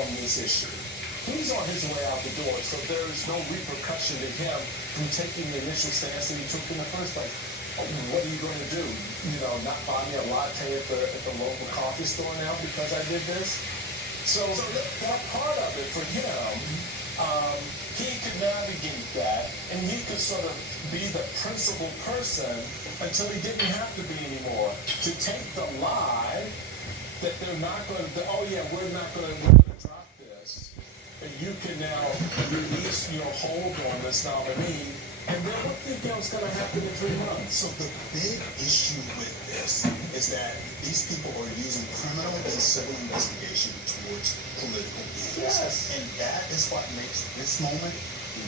on this issue. He's on his way out the door, so there is no repercussion to him from taking the initial stance that he took in the first place. What are you going to do? You know, not buy me a latte at the local coffee store now because I did this? So that part of it for him, he could navigate that, and he could sort of be the principal person until he didn't have to be anymore. To take the lie that they're not going to, oh yeah, we're going to drop this, and you can now release your hold on this nominee, and then what do you think is going to happen in 3 months? So the big issue with this is that these people are using criminal and civil investigation towards political gains. Yes. And that is what makes this moment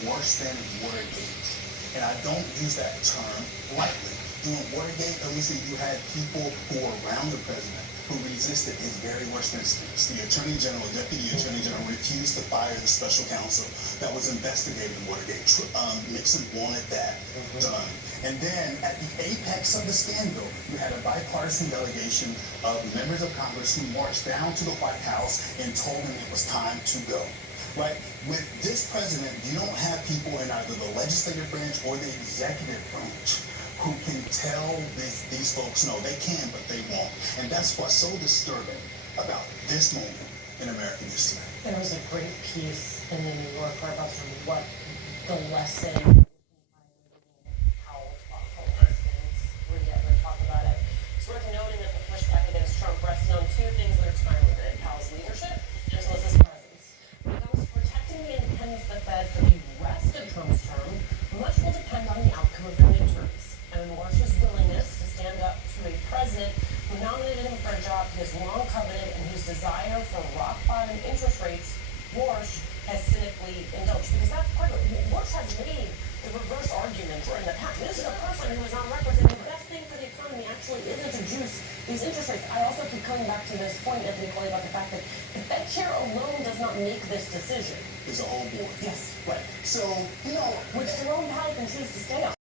worse than Watergate. And I don't use that term lightly. During Watergate, at least you had people who were around the president who resisted his very worst instincts. The Attorney General, Deputy Attorney General, refused to fire the special counsel that was investigating Watergate. Nixon wanted that done. And then at the apex of the scandal, you had a bipartisan delegation of members of Congress who marched down to the White House and told him it was time to go. Right? With this president, you don't have people in either the legislative branch or the executive branch who can tell these folks, no, they can, but they won't. And that's what's so disturbing about this moment in American history. There was a great piece in the New Yorker about sort of what the lesson how thoughtful Presidents really talk about it. It's worth noting that the pushback against Trump rested on 2 things that are time-limited: Powell's leadership and Melissa's presence. When it comes to protecting the independence of the Fed for the rest of Trump's term, much will depend on the outcome of the midterms. And Marsh's willingness to stand up to a president who nominated him for a job he has long coveted and whose desire for rock-bottom interest rates, Marsh has cynically indulged. Because that's part of it. Marsh has made the reverse argument in the past. This is a person who is on record saying the best thing for the economy actually isn't to juice these interest rates. I also keep coming back to this point, Anthony Coley, about the fact that the Fed chair alone does not make this decision. It's a whole board. Yes. Right. So, Which Jerome Powell can choose to stay on.